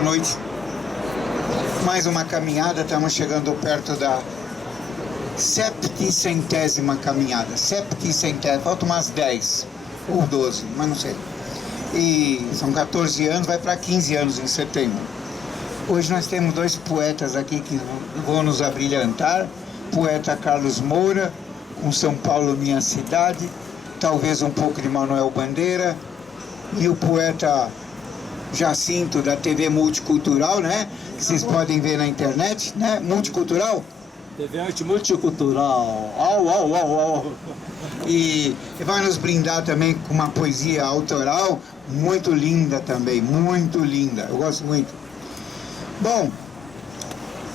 Boa noite. Mais uma caminhada, estamos chegando perto da 700ª caminhada. 700, faltam umas 10 ou 12, mas não sei. E são 14 anos, vai para 15 anos em setembro. Hoje nós temos dois poetas aqui que vão nos abrilhantar. Poeta Carlos Moura, com São Paulo, Minha Cidade, talvez um pouco de Manuel Bandeira, e o poeta Jacinto, da TV Multicultural, né? Que vocês podem ver na internet, né? Multicultural. TV Arte Multicultural. Au. E vai nos brindar também com uma poesia autoral muito linda também, muito linda. Eu gosto muito. Bom,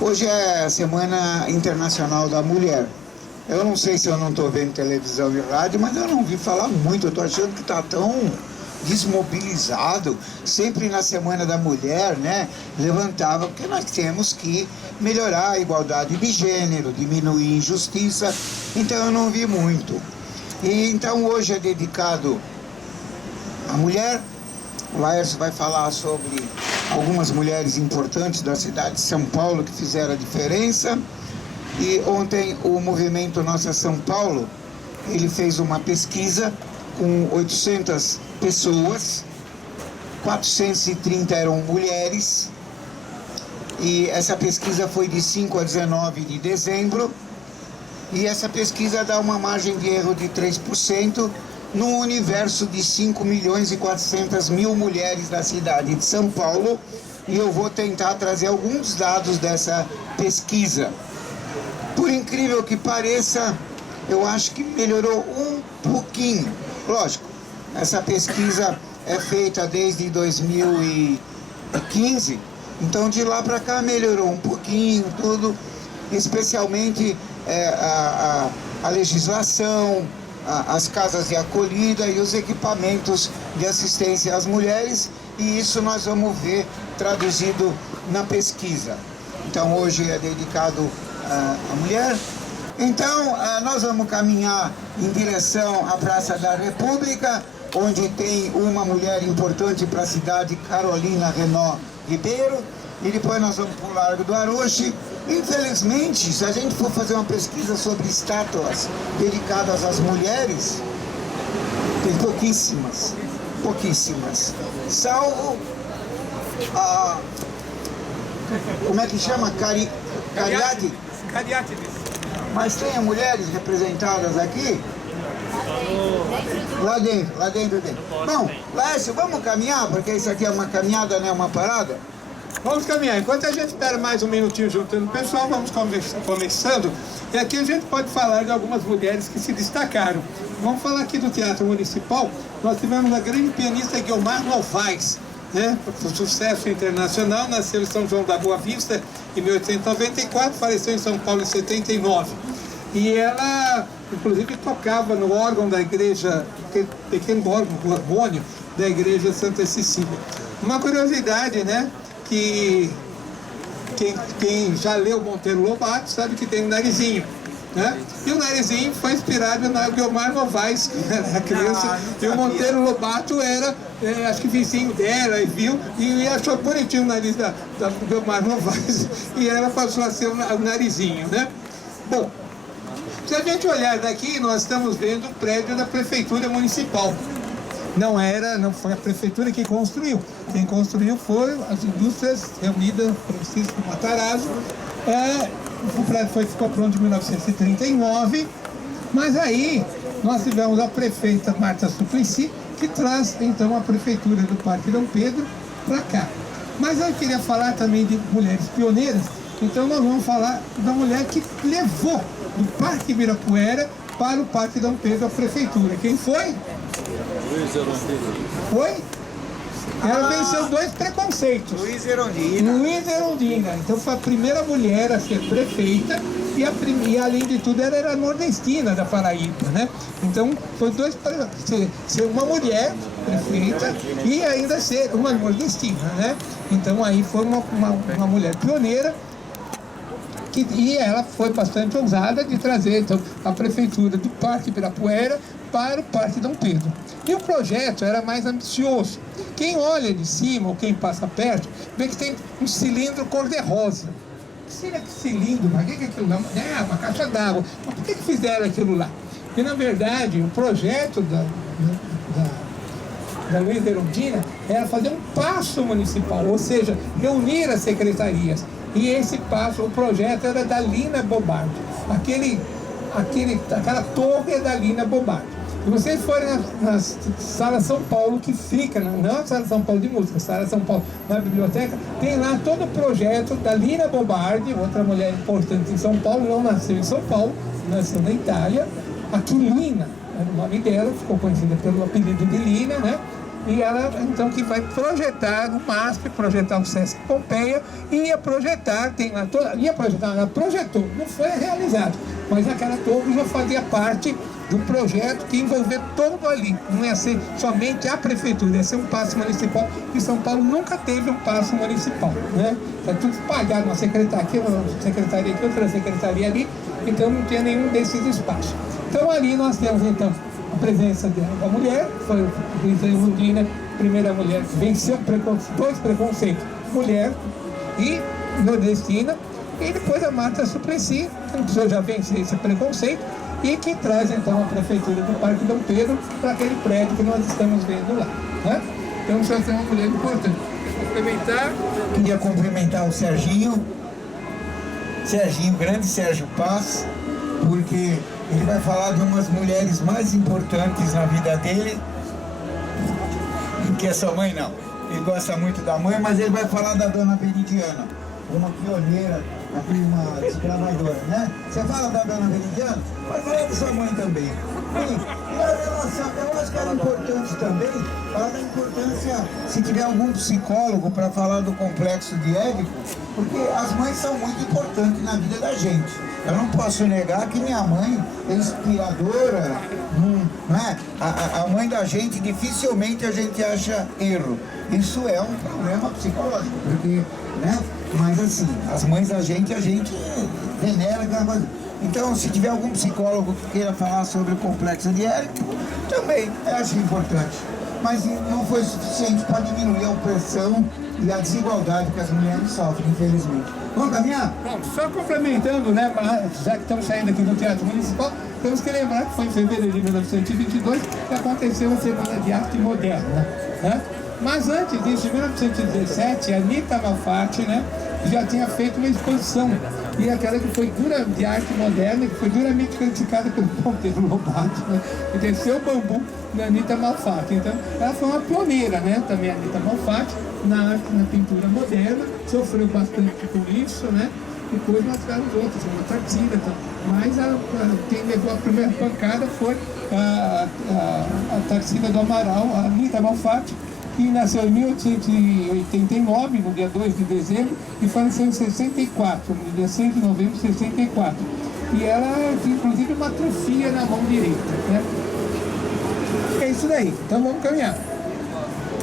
hoje é a Semana Internacional da Mulher. Eu não sei se eu não estou vendo televisão e rádio, mas eu não vi falar muito. Eu estou achando que está tão desmobilizado. Sempre na Semana da Mulher, né, levantava, porque nós temos que melhorar a igualdade de gênero, diminuir a injustiça. Então eu não vi muito. E então hoje é dedicado à mulher. O Laércio vai falar sobre algumas mulheres importantes da cidade de São Paulo que fizeram a diferença. E ontem o movimento Nossa São Paulo, ele fez uma pesquisa com 800 pessoas, 430 eram mulheres, e essa pesquisa foi de 5 a 19 de dezembro, e essa pesquisa dá uma margem de erro de 3%, num universo de 5.400.000 mulheres da cidade de São Paulo, e eu vou tentar trazer alguns dados dessa pesquisa. Por incrível que pareça, eu acho que melhorou um pouquinho. Lógico, essa pesquisa é feita desde 2015, então de lá para cá melhorou um pouquinho tudo, especialmente a legislação, as casas de acolhida e os equipamentos de assistência às mulheres, e isso nós vamos ver traduzido na pesquisa. Então hoje é dedicado à mulher. Então nós vamos caminhar em direção à Praça da República, onde tem uma mulher importante para a cidade, Carolina Renault Ribeiro, e depois nós vamos para o Largo do Arouche. Infelizmente, se a gente for fazer uma pesquisa sobre estátuas dedicadas às mulheres, tem pouquíssimas, salvo a, como é que chama? Cariátides. Mas tem mulheres representadas aqui? Lá dentro. Bom, Lécio, vamos caminhar, porque isso aqui é uma caminhada, não é uma parada? Vamos caminhar. Enquanto a gente espera mais um minutinho juntando o pessoal, vamos começando. E aqui a gente pode falar de algumas mulheres que se destacaram. Vamos falar aqui do Teatro Municipal. Nós tivemos a grande pianista Guiomar Novaes, né? Sucesso internacional, nasceu em São João da Boa Vista em 1894, faleceu em São Paulo em 79. E ela, inclusive, tocava no órgão da igreja, pequeno órgão, o harmônio da igreja Santa Cecília. Uma curiosidade, né? Que quem já leu Monteiro Lobato sabe que tem um narizinho, né? E o narizinho foi inspirado na Guiomar Novaes, que era criança, e o Monteiro Lobato era, acho que vizinho dela, e viu, e achou bonitinho o nariz da Guiomar Novaes, e ela passou a ser o narizinho, né? Bom, se a gente olhar daqui, nós estamos vendo o prédio da Prefeitura Municipal. Não foi a Prefeitura que construiu. Quem construiu foi as Indústrias Reunidas Francisco Matarazzo. O prédio ficou pronto em 1939, mas aí nós tivemos a prefeita Marta Suplicy, que traz então a Prefeitura do Parque Dom Pedro para cá. Mas eu queria falar também de mulheres pioneiras, então nós vamos falar da mulher que levou do Parque Ibirapuera para o Parque Dom Pedro a Prefeitura. Quem foi? Luiz Erundina. Foi? Ela venceu 2 preconceitos. Luiz Erundina. Então foi a primeira mulher a ser prefeita e além de tudo ela era nordestina da Paraíba, né? Então foi ser uma mulher prefeita e ainda ser uma nordestina, né? Então aí foi uma mulher pioneira E ela foi bastante ousada de trazer então, a prefeitura do Parque Ibirapuera para o Parque Dom Pedro. E o projeto era mais ambicioso. Quem olha de cima, ou quem passa perto, vê que tem um cilindro cor-de-rosa. Que seria que cilindro? Mas o que é aquilo lá? É uma caixa d'água. Mas por que fizeram aquilo lá? Porque, na verdade, o projeto da Luiza Erundina era fazer um paço municipal, ou seja, reunir as secretarias. E esse paço, o projeto era da Lina Bobardi. Aquela torre é da Lina Bobardi. Se vocês forem na Sala São Paulo, que fica, não a Sala São Paulo de música, a Sala São Paulo na biblioteca, tem lá todo o projeto da Lina Bobardi, outra mulher importante em São Paulo, não nasceu em São Paulo, nasceu na Itália. Aquilina era o nome dela, ficou conhecida pelo apelido de Lina, né? E ela, então, que vai projetar o MASP, projetar o Sesc Pompeia, ia projetar, ela projetou, não foi realizado, mas aquela torre já fazia parte do projeto que envolveu todo ali, não ia ser somente a prefeitura, ia ser um paço municipal, e São Paulo nunca teve um paço municipal, né? Está tudo espalhado, uma secretaria aqui, outra secretaria ali, então não tinha nenhum desses espaços. Então ali nós temos então a presença da mulher, foi a Luiza Erundina, primeira mulher que venceu dois preconceitos, mulher e nordestina, e depois a Marta Suplicy, que precisou já vencer esse preconceito, e que traz então a prefeitura do Parque Dom Pedro para aquele prédio que nós estamos vendo lá, né? Então já tem uma mulher importante. Queria cumprimentar o Serginho, grande Sérgio Paz, porque ele vai falar de umas mulheres mais importantes na vida dele, que é sua mãe não. Ele gosta muito da mãe, mas ele vai falar da dona Veridiana, uma pioneira, uma desbravadora, né? Você fala da dona Veridiana, vai falar da sua mãe também. E a relação, eu acho que era importante também falar da importância, se tiver algum psicólogo para falar do complexo de Édipo, porque as mães são muito importantes na vida da gente. Eu não posso negar que minha mãe é inspiradora, não é? A mãe da gente, dificilmente a gente acha erro. Isso é um problema psicológico, porque, né? Mas assim, as mães da gente, a gente venera aquela coisa. Então, se tiver algum psicólogo que queira falar sobre o complexo de Édipo, também acho importante. Mas não foi suficiente para diminuir a opressão e a desigualdade que as mulheres sofrem, infelizmente. Vamos caminhar? Bom, só complementando, né, já que estamos saindo aqui do Teatro Municipal, temos que lembrar que foi em fevereiro de 1922 que aconteceu a Semana de Arte Moderna, né? Mas antes disso, em 1917, a Anita Malfatti, né, já tinha feito uma exposição, e aquela que foi de arte moderna, que foi duramente criticada pelo Monteiro Lobato, né, que desceu o bambu da Anita Malfatti. Então, ela foi uma pioneira, né, também a Anita Malfatti, na pintura moderna, sofreu bastante com isso, né? Depois nós tivemos outros, como a Tarsila, mas quem levou a primeira pancada foi a Tarsila do Amaral, a Anita Malfatti, que nasceu em 1889, no dia 2 de dezembro, e faleceu em 64, no dia 6 de novembro de 64. E ela tinha, inclusive, uma atrofia na mão direita, né? É isso daí, então vamos caminhar.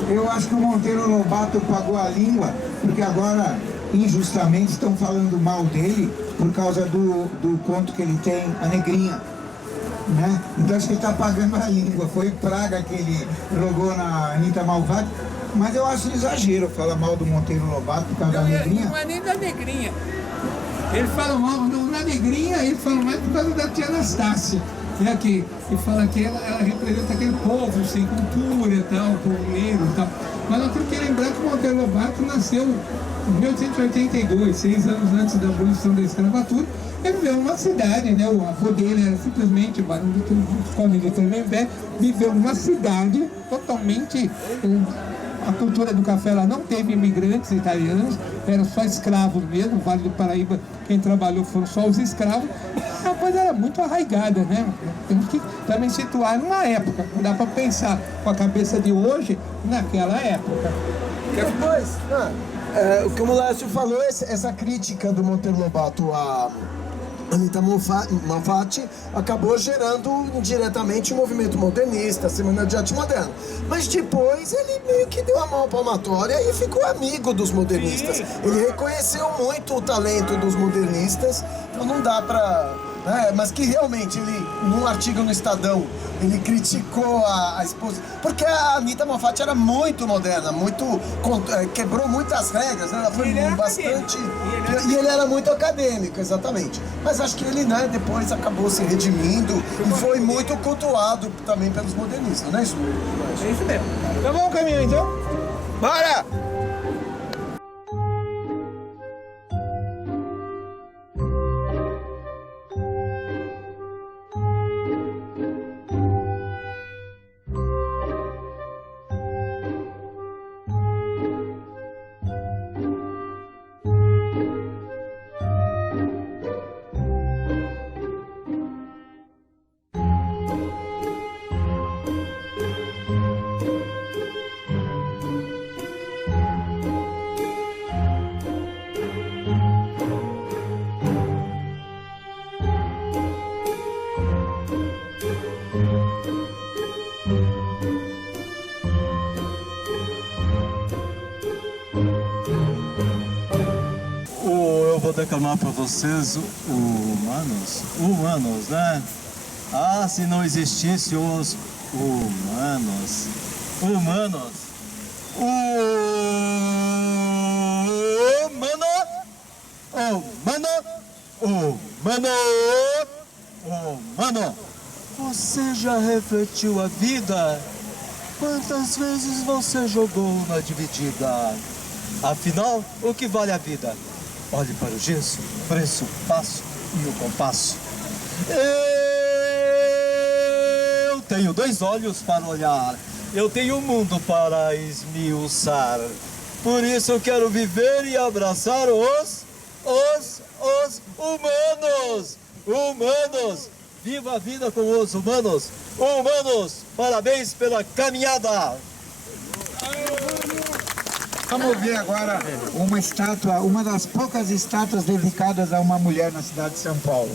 Eu acho que o Monteiro Lobato pagou a língua, porque agora, injustamente, estão falando mal dele por causa do conto que ele tem, A Negrinha, né? Então acho que ele está pagando a língua. Foi praga que ele jogou na Anita Malfatti, mas eu acho exagero falar mal do Monteiro Lobato por causa da Negrinha. Não é nem da Negrinha. Ele fala mal, na Negrinha ele fala mais por causa da tia Anastácia, né? Que fala que ela representa aquele povo sem cultura e tal, povo negro e tal. Mas nós temos que lembrar que o Monteiro Lobato nasceu em 1882, 6 anos antes da abolição da escravatura. Ele viveu numa cidade, né? O avô dele era simplesmente o barão de Tremembé, viveu numa cidade totalmente... A cultura do café lá não teve imigrantes italianos, eram só escravos mesmo. No Vale do Paraíba, quem trabalhou foram só os escravos. A coisa era muito arraigada, né? Temos que também situar numa época, não dá para pensar com a cabeça de hoje naquela época. Depois, o que o Molécio falou, essa crítica do Monteiro Lobato Anita Malfatti acabou gerando indiretamente o movimento modernista, a Semana de Arte Moderna. Mas depois ele meio que deu a mão palmatória e ficou amigo dos modernistas. Ele reconheceu muito o talento dos modernistas, então não dá pra... mas que realmente ele, num artigo no Estadão, ele criticou a esposa, porque a Anita Malfatti era muito moderna, quebrou muitas regras, né? Ela foi bastante... E ele era muito acadêmico, exatamente. Mas acho que ele, depois acabou se redimindo e foi muito cultuado também pelos modernistas, não é isso? É isso mesmo. Então vamos caminhar então? Bora! Eu vou declamar para vocês humanos, né? Ah, se não existissem os humanos. Humano. Você já refletiu a vida? Quantas vezes você jogou na dividida? Afinal, o que vale a vida? Olhe para o gesso, preço, passo e o compasso. Eu tenho 2 olhos para olhar. Eu tenho um mundo para esmiuçar. Por isso eu quero viver e abraçar os humanos. Viva a vida com os humanos. Parabéns pela caminhada. Vamos ver agora uma estátua, uma das poucas estátuas dedicadas a uma mulher na cidade de São Paulo.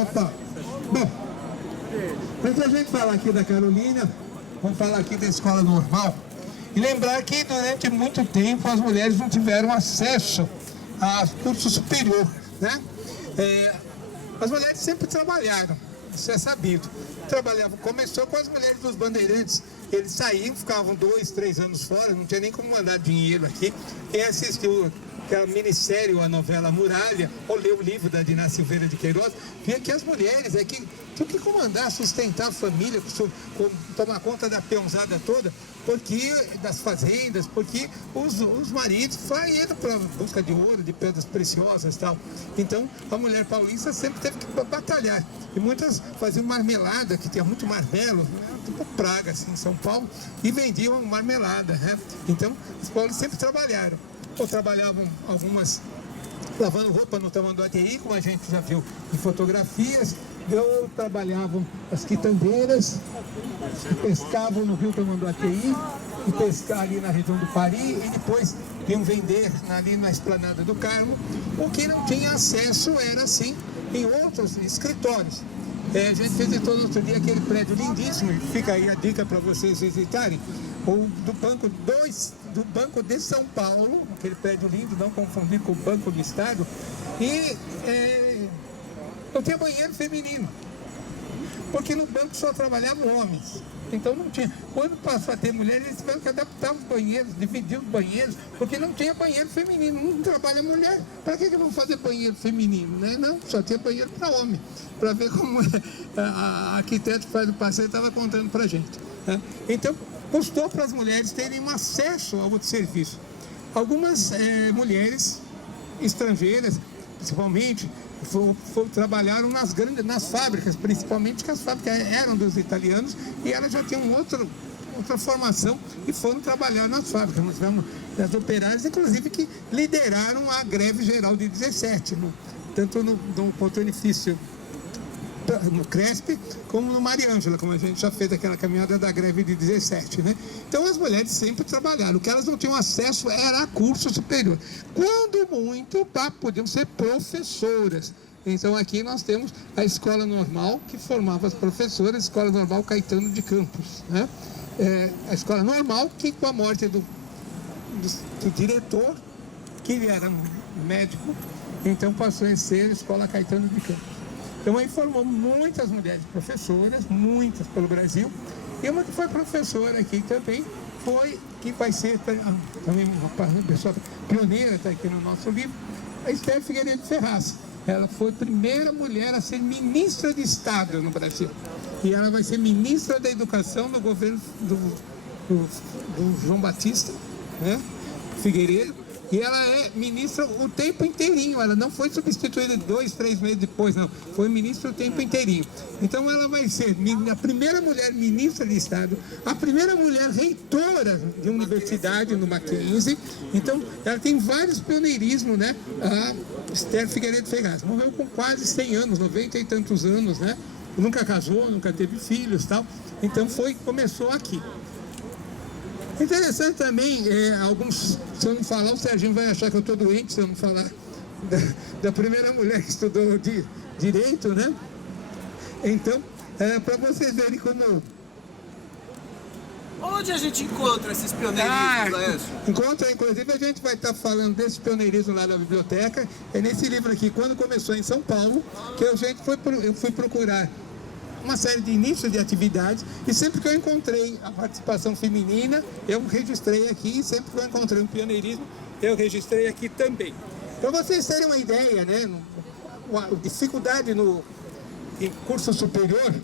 Opa! Bom, antes a gente falar aqui da Carolina, vamos falar aqui da escola normal e lembrar que durante muito tempo as mulheres não tiveram acesso a curso superior, né? As mulheres sempre trabalharam, isso é sabido. Começou com as mulheres dos bandeirantes. Eles saíam, ficavam 2, 3 anos fora, não tinha nem como mandar dinheiro aqui. Quem assistiu aquela minissérie, a novela Muralha, ou leu o livro da Dina Silveira de Queiroz, via que as mulheres tinham que comandar, sustentar a família, tomar conta da peãozada toda, das fazendas, porque os maridos iam para busca de ouro, de pedras preciosas e tal. Então, a mulher paulista sempre teve que batalhar. E muitas faziam marmelada, que tinha muito marmelo, tipo praga, assim, em São Paulo, e vendiam marmelada, né? Então, os paulistas sempre trabalharam. Ou trabalhavam algumas lavando roupa no Tamanduateí, como a gente já viu em fotografias, ou trabalhavam as quitandeiras, que pescavam no rio Tamanduateí, e pescar ali na região do Pari, e depois iam vender ali na Esplanada do Carmo. O que não tinha acesso era assim em outros escritórios. A gente visitou no outro dia aquele prédio lindíssimo, e fica aí a dica para vocês visitarem, do Banco de São Paulo, aquele prédio lindo, não confundir com o Banco do Estado, e não tinha banheiro feminino, porque no banco só trabalhavam homens, então não tinha. Quando passou a ter mulheres, eles tiveram que adaptar os banheiros, dividir os banheiros, porque não tinha banheiro feminino, não trabalha mulher, para que vão fazer banheiro feminino, né? Não, só tinha banheiro para homem, para ver como a arquiteta que faz o passeio estava contando para a gente, né? Então, custou para as mulheres terem um acesso ao serviço. Algumas mulheres estrangeiras, principalmente, trabalharam nas fábricas, principalmente, que as fábricas eram dos italianos e elas já tinham outra formação e foram trabalhar nas fábricas. Nós tivemos as operárias, inclusive, que lideraram a greve geral de 17, tanto no ponto benefício no CRESP, como no Maria Ângela, como a gente já fez aquela caminhada da greve de 17, né? Então as mulheres sempre trabalharam, o que elas não tinham acesso era a curso superior. Quando muito, podiam ser professoras. Então aqui nós temos a Escola Normal, que formava as professoras, a Escola Normal Caetano de Campos, né? A Escola Normal, que com a morte do diretor, que ele era médico, então passou a ser a Escola Caetano de Campos. Então aí formou muitas mulheres professoras, muitas pelo Brasil, e uma que foi professora aqui também, que vai ser também uma pessoa pioneira, está aqui no nosso livro, a Esther Figueiredo Ferraz. Ela foi a primeira mulher a ser ministra de Estado no Brasil. E ela vai ser ministra da Educação no governo do João Batista, né? Figueiredo. E ela é ministra o tempo inteirinho. Ela não foi substituída 2, 3 meses depois, não. Foi ministra o tempo inteirinho. Então ela vai ser a primeira mulher ministra de Estado, a primeira mulher reitora de universidade no Mackenzie. Então ela tem vários pioneirismos, né? A Esther Figueiredo Ferraz morreu com quase 100 anos, 90 e tantos anos, né? Nunca casou, nunca teve filhos e tal. Então começou aqui. Interessante também, se eu não falar, o Serginho vai achar que eu estou doente se eu não falar da primeira mulher que estudou direito, né? Então, para vocês verem como... Onde a gente encontra esses pioneirismos, Laércio? Encontra, inclusive, a gente vai estar falando desse pioneirismo lá na biblioteca. É nesse livro aqui, quando começou em São Paulo, que eu fui procurar uma série de inícios de atividades, e sempre que eu encontrei a participação feminina, eu registrei aqui, e sempre que eu encontrei um pioneirismo, eu registrei aqui também. Para vocês terem uma ideia, né, a dificuldade em curso superior,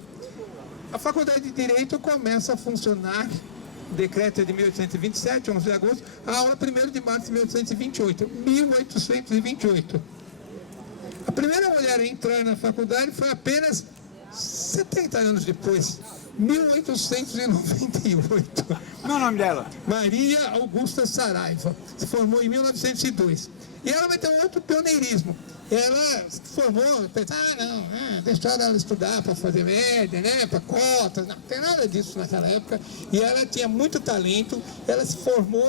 a Faculdade de Direito começa a funcionar, o decreto é de 1827, 11 de agosto, a aula 1º de março de 1828. A primeira mulher a entrar na faculdade foi apenas 70 anos depois, 1898. Qual é o nome dela? Maria Augusta Saraiva. Se formou em 1902. E ela vai ter um outro pioneirismo. Ela se formou, pensou, deixaram ela estudar para fazer média, né, para cotas, não tem nada disso naquela época. E ela tinha muito talento, ela se formou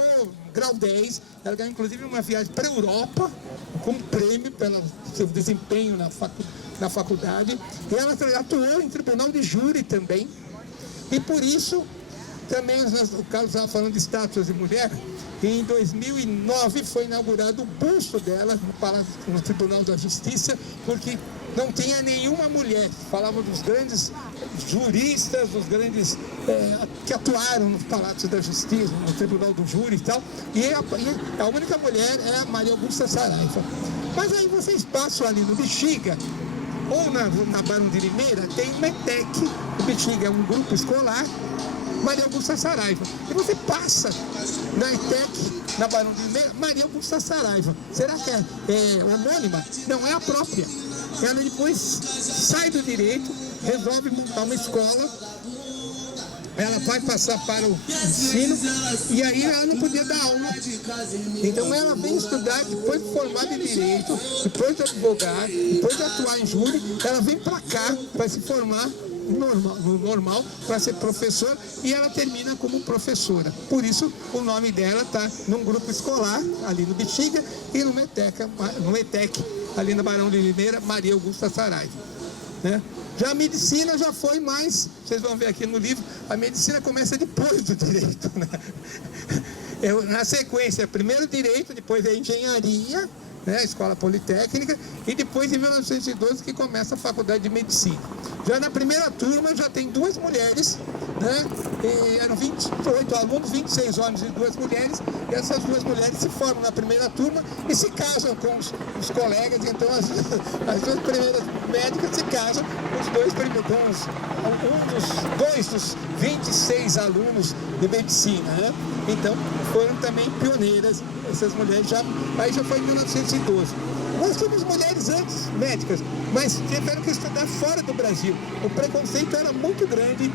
grau 10, ela ganhou inclusive uma viagem para a Europa, como prêmio pelo seu desempenho na faculdade. E ela atuou em tribunal de júri também. E por isso, também o Carlos estava falando de estátuas de mulher, e em 2009 foi inaugurado o busto dela no Tribunal da Justiça, porque não tinha nenhuma mulher. Falavam dos grandes juristas, dos grandes que atuaram nos Palácios da Justiça, no Tribunal do Júri e tal, e a única mulher é a Maria Augusta Saraiva. Mas aí vocês passam ali no Bexiga, ou na Barão de Limeira, tem o METEC. O Bexiga é um grupo escolar, Maria Augusta Saraiva. E você passa na ETEC, na Barão de Limeira, Maria Augusta Saraiva. Será que é homônima? Não, é a própria. Ela depois sai do direito, resolve montar uma escola, ela vai passar para o ensino, e aí ela não podia dar aula. Então ela vem estudar, depois de formar em direito, depois de advogar, depois de atuar em júri, ela vem para cá para se formar no normal, para ser professora, e ela termina como professora. Por isso o nome dela está num grupo escolar, ali no Bexiga, e no ETEC, ali na Barão de Limeira, Maria Augusta Saraiva, né? Já a medicina já foi mais, vocês vão ver aqui no livro, a medicina começa depois do direito, né? Na sequência, primeiro direito, depois a engenharia, né, a escola politécnica, e depois em 1912 que começa a faculdade de medicina. Já na primeira turma já tem 2 mulheres, né? E eram 28 alunos, 26 homens e 2 mulheres, e essas 2 mulheres se formam na primeira turma e se casam com os colegas. Então as 2 primeiras médicas se casam com os 2 primeiros, dos 26 alunos de medicina, né? Então foram também pioneiras essas mulheres, aí já foi em 1912. Nós tínhamos mulheres antes, médicas, mas tiveram que estudar fora do Brasil. O preconceito era muito grande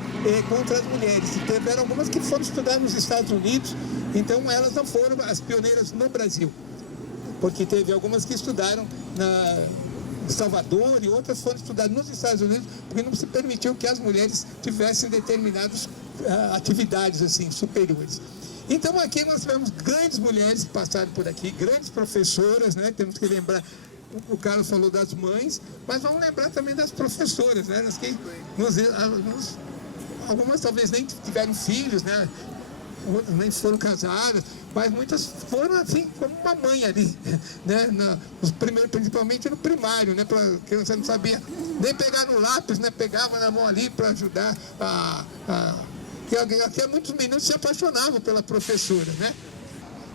contra as mulheres. E tiveram algumas que foram estudar nos Estados Unidos, então elas não foram as pioneiras no Brasil. Porque teve algumas que estudaram Salvador e outras foram estudar nos Estados Unidos, porque não se permitiu que as mulheres tivessem determinadas atividades assim, superiores. Então aqui nós tivemos grandes mulheres que passaram por aqui, grandes professoras, né? Temos que lembrar, o Carlos falou das mães, mas vamos lembrar também das professoras, né? Algumas talvez nem tiveram filhos, né? Outras nem foram casadas, mas muitas foram assim, como uma mãe ali, né? Principalmente no primário, né? Pra criança não sabia nem pegar no lápis, né? Pegava na mão ali para ajudar até muitos meninos se apaixonavam pela professora, né?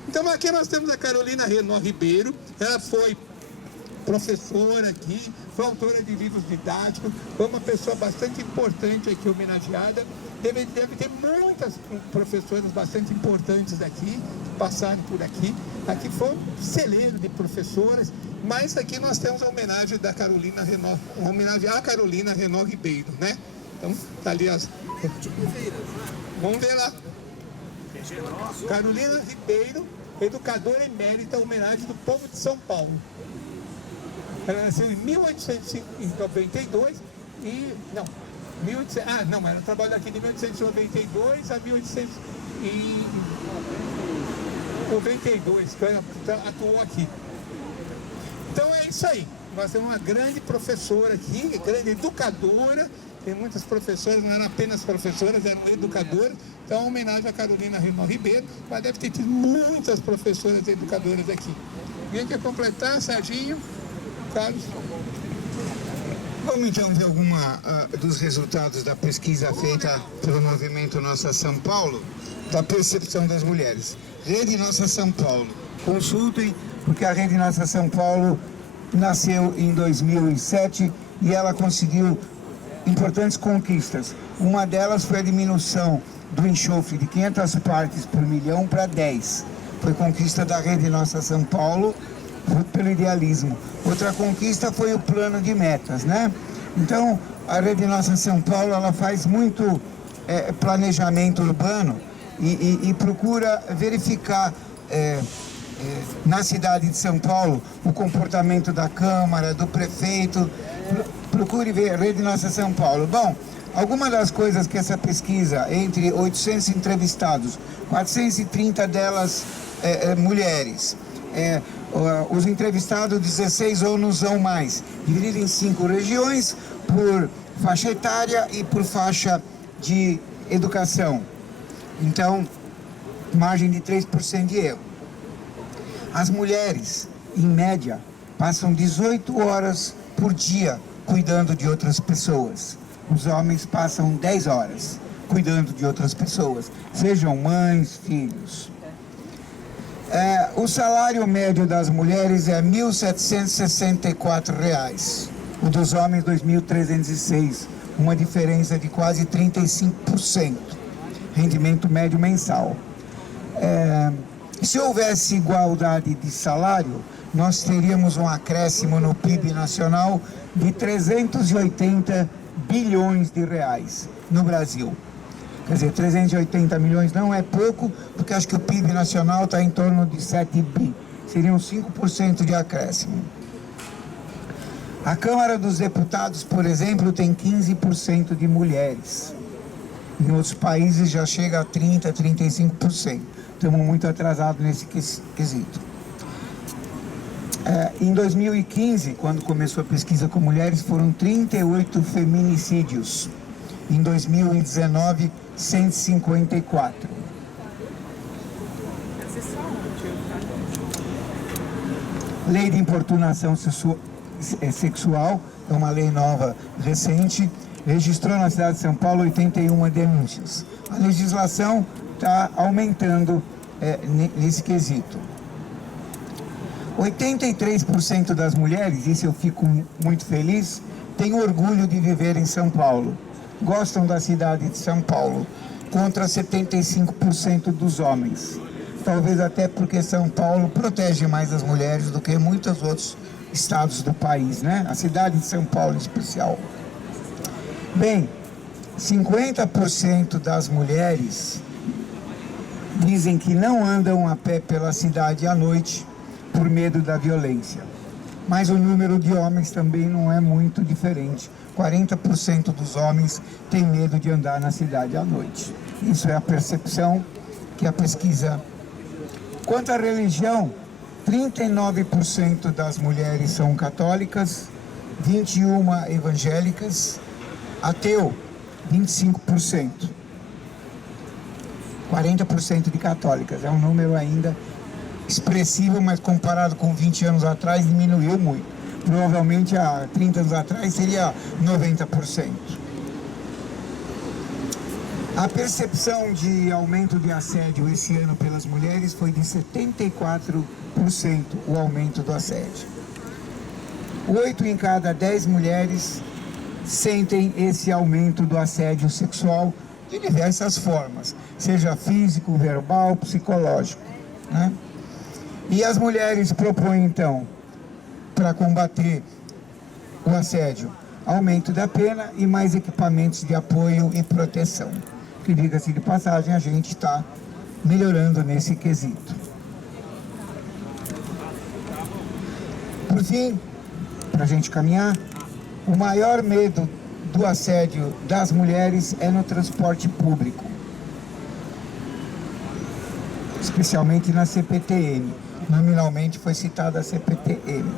Então aqui nós temos a Carolina Renaud Ribeiro, ela foi professora aqui, foi autora de livros didáticos, foi uma pessoa bastante importante aqui homenageada. Deve ter muitas professoras bastante importantes aqui, que passaram por aqui. Aqui foi um celeiro de professoras, mas aqui nós temos a homenagem da Carolina Renaud, uma homenagem à Carolina Renaud Ribeiro, né? Então, tá ali as... Vamos ver lá. Carolina Ribeiro, educadora emérita, homenagem do povo de São Paulo. Ela nasceu em 1892 e... Não, ela trabalhou aqui de 1892 a 1892, que ela atuou aqui. Então é isso aí. Nós temos uma grande professora aqui, grande educadora. Tem muitas professoras, não eram apenas professoras, eram educadoras. Então, uma homenagem a Carolina Renaud Ribeiro, mas deve ter tido muitas professoras educadoras aqui. Alguém quer completar, Serginho? Carlos? Vamos então ver dos resultados da pesquisa feita pelo Movimento Nossa São Paulo, da percepção das mulheres. Rede Nossa São Paulo. Consultem, porque a Rede Nossa São Paulo nasceu em 2007 e ela conseguiu importantes conquistas. Uma delas foi a diminuição do enxofre de 500 partes por milhão para 10. Foi conquista da Rede Nossa São Paulo pelo idealismo. Outra conquista foi o plano de metas, né? Então, a Rede Nossa São Paulo, ela faz muito planejamento urbano e procura verificar na cidade de São Paulo o comportamento da Câmara, do prefeito. Procure ver a Rede Nossa São Paulo. Bom, algumas das coisas que essa pesquisa, entre 800 entrevistados, 430 delas mulheres, os entrevistados 16 anos ou mais, dividido em 5 regiões, por faixa etária e por faixa de educação. Então, margem de 3% de erro. As mulheres, em média, passam 18 horas por dia cuidando de outras pessoas. Os homens passam 10 horas cuidando de outras pessoas, sejam mães, filhos. O salário médio das mulheres é R$ 1.764, o dos homens R$ 2.306, uma diferença de quase 35%, rendimento médio mensal. Se houvesse igualdade de salário, nós teríamos um acréscimo no PIB nacional de 380 bilhões de reais no Brasil. Quer dizer, 380 milhões não é pouco, porque acho que o PIB nacional está em torno de 7 bi. Seriam 5% de acréscimo. A Câmara dos Deputados, por exemplo, tem 15% de mulheres. Em outros países já chega a 30%, 35%. Estamos muito atrasados nesse quesito. Em 2015, quando começou a pesquisa com mulheres, foram 38 feminicídios. Em 2019, 154. Lei de importunação sexual, é uma lei nova, recente, registrou na cidade de São Paulo 81 denúncias. A legislação está aumentando nesse quesito. 83% das mulheres, isso eu fico muito feliz, têm orgulho de viver em São Paulo. Gostam da cidade de São Paulo, contra 75% dos homens. Talvez até porque São Paulo protege mais as mulheres do que muitos outros estados do país, né? A cidade de São Paulo em especial. Bem, 50% das mulheres dizem que não andam a pé pela cidade à noite por medo da violência. mas o número de homens também não é muito diferente. 40% dos homens têm medo de andar na cidade à noite. Isso é a percepção que a pesquisa. Quanto à religião, 39% das mulheres são católicas, 21% evangélicas, ateu, 25%. 40% de católicas, é um número ainda expressivo, mas comparado com 20 anos atrás diminuiu muito. Provavelmente há 30 anos atrás seria 90%. A percepção de aumento de assédio esse ano pelas mulheres foi de 74% o aumento do assédio. 8 em cada 10 mulheres sentem esse aumento do assédio sexual de diversas formas, seja físico, verbal, psicológico, né? E as mulheres propõem, então, para combater o assédio, aumento da pena e mais equipamentos de apoio e proteção. Que, diga-se de passagem, a gente está melhorando nesse quesito. Por fim, para a gente caminhar, o maior medo do assédio das mulheres é no transporte público, especialmente na CPTM. Nominalmente foi citada a CPTM.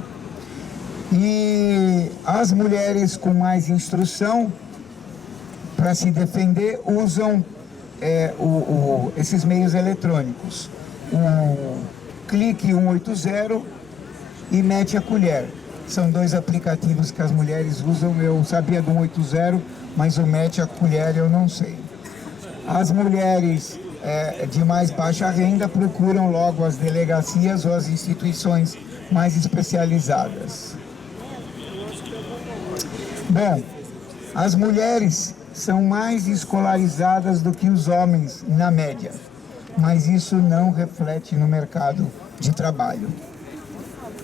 E as mulheres com mais instrução para se defender usam esses meios eletrônicos. O Clique 180 e Mete a Colher. São 2 aplicativos que as mulheres usam. Eu sabia do 180, mas o Mete a Colher eu não sei. As mulheres de mais baixa renda procuram logo as delegacias ou as instituições mais especializadas. Bom, as mulheres são mais escolarizadas do que os homens, na média, mas isso não reflete no mercado de trabalho.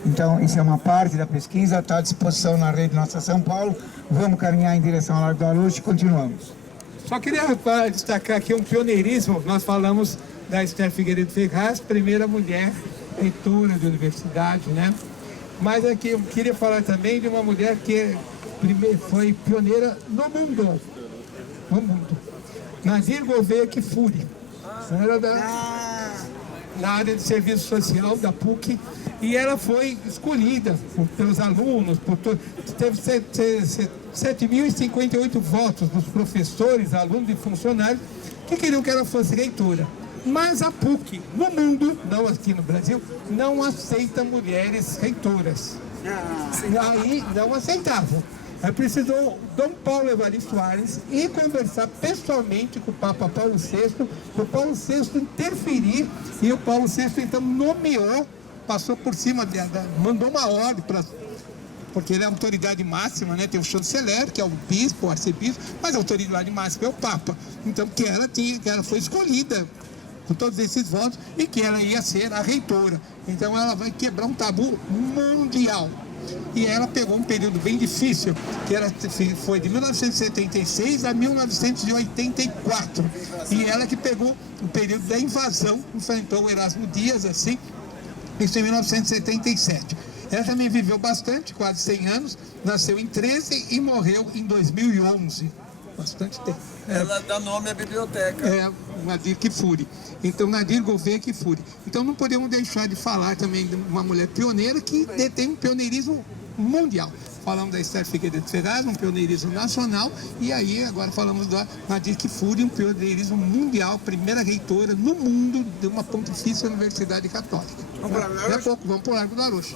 Então, isso é uma parte da pesquisa, está à disposição na Rede Nossa São Paulo. Vamos caminhar em direção ao Largo do Arouche e continuamos. Só queria destacar aqui um pioneirismo. Nós falamos da Esther Figueiredo Ferraz, primeira mulher reitora de universidade, né? Mas aqui eu queria falar também de uma mulher que foi pioneira no mundo. Nadir Gouveia Kfouri. Era na área de serviço social da PUC, e ela foi escolhida pelos alunos, teve 7.058 votos dos professores, alunos e funcionários que queriam que ela fosse reitora. Mas a PUC, no mundo, não aqui no Brasil, não aceita mulheres reitoras. Aí não aceitavam. Aí precisou Dom Paulo Evaristo Arens ir conversar pessoalmente com o Papa Paulo VI, para o Paulo VI interferir, e o Paulo VI então nomeou, passou por cima, mandou uma ordem para... Porque ele é a autoridade máxima, né? Tem o chanceler, que é o bispo, o arcebispo, mas a autoridade máxima é o Papa. Então que ela foi escolhida com todos esses votos e que ela ia ser a reitora. Então ela vai quebrar um tabu mundial. E ela pegou um período bem difícil, que foi de 1976 a 1984. E ela que pegou o período da invasão, enfrentou o Erasmo Dias, assim, isso em 1977. Ela também viveu bastante, quase 100 anos, nasceu em 13 e morreu em 2011. Bastante tempo. Ela dá nome à biblioteca. Nadir Kfouri. Então, Nadir Gouveia Kfouri. Então, não podemos deixar de falar também de uma mulher pioneira que detém um pioneirismo mundial. Falamos da Esther Figueiredo Ferraz, um pioneirismo nacional, e aí agora falamos da Nadir Kfouri, um pioneirismo mundial, primeira reitora no mundo de uma pontifícia universidade católica. Vamos para o Largo do Arouche?